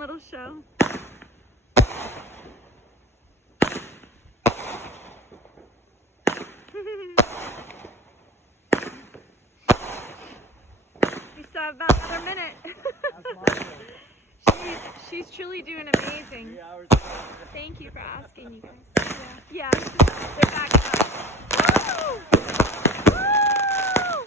little show. We still have about another minute. She's truly doing amazing. 3 hours. Thank you for asking, you guys. Yeah, they're back up. Woo! Woo!